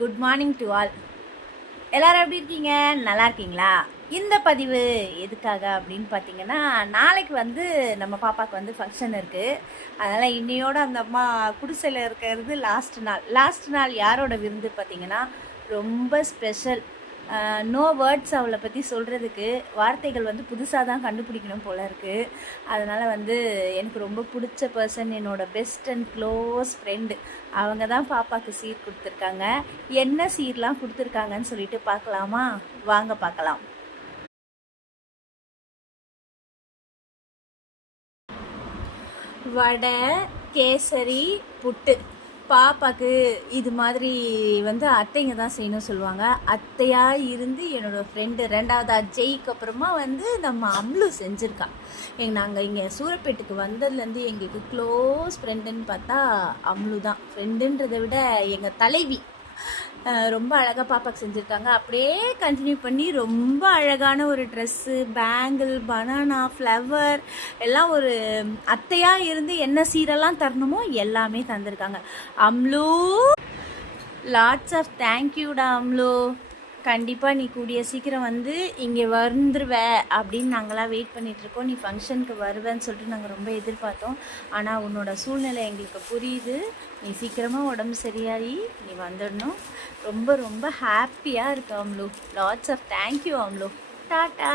Good morning to all. எல்லாரும் எப்படி இருக்கீங்க? நல்லா இருக்கீங்களா? இந்த பதிவு எதுக்காக அப்படின்னு பார்த்தீங்கன்னா, நாளைக்கு வந்து நம்ம பாப்பாவுக்கு வந்து ஃபங்க்ஷன் இருக்குது. அதனால் இன்னையோட அந்த அம்மா குடிசையில் இருக்கிறது லாஸ்ட் நாள் யாரோட விருந்து பார்த்தீங்கன்னா, ரொம்ப ஸ்பெஷல். நோ வேர்ட்ஸ் அவளை பற்றி சொல்கிறதுக்கு. வார்த்தைகள் வந்து புதுசாக தான் கண்டுபிடிக்கணும் போல இருக்குது. அதனால் வந்து எனக்கு ரொம்ப பிடிச்ச பர்சன், என்னோடய பெஸ்ட் அண்ட் க்ளோஸ் ஃப்ரெண்டு, அவங்க தான் பாப்பாவுக்கு சீர் கொடுத்துருக்காங்க. என்ன சீர்லாம் கொடுத்துருக்காங்கன்னு சொல்லிட்டு பார்க்கலாமா? வாங்க பார்க்கலாம். வடை, கேசரி, புட்டு. பாப்பாவுக்கு இது மாதிரி வந்து அத்தைங்க தான் செய்யணும் சொல்லுவாங்க. அத்தையாக இருந்து என்னோடய ஃப்ரெண்டு ரெண்டாவது ஜெய்க்கு அப்புறமா வந்து நம்ம அம்லு செஞ்சுருக்கா. நாங்கள் இங்கே சூரப்பேட்டுக்கு வந்ததுலேருந்து எங்களுக்கு க்ளோஸ் ஃப்ரெண்டுன்னு பார்த்தா அம்லு தான். ஃப்ரெண்டுன்றதை விட எங்கள் தலைவி. ரொம்ப அழகாக பாப்பாக்கு செஞ்சுருக்காங்க. அப்படியே கண்டினியூ பண்ணி ரொம்ப அழகான ஒரு ட்ரெஸ்ஸு, பேங்கிள், பனானா, ஃப்ளவர் எல்லாம் ஒரு அத்தையாக இருந்து என்ன சீரெல்லாம் தரணுமோ எல்லாமே தந்திருக்காங்க. அம்லு, லாட்ஸ் ஆஃப் தேங்க்யூடா அம்லு. கண்டிப்பாக நீ கூடிய சீக்கிரம் வந்து இங்கே வந்துருவ அப்படின்னு நாங்களாம் வெயிட் பண்ணிகிட்ருக்கோம். நீ ஃபங்க்ஷனுக்கு வருவேன்னு சொல்லிட்டு நாங்கள் ரொம்ப எதிர்பார்த்தோம். ஆனால் உன்னோட சூழ்நிலை எங்களுக்கு புரியுது. நீ சீக்கிரமாக உடம்பு சரியாகி நீ வந்துடணும். ரொம்ப ரொம்ப ஹாப்பியாக இருக்கு Amlu. Lots of thank you Amlu. Tata.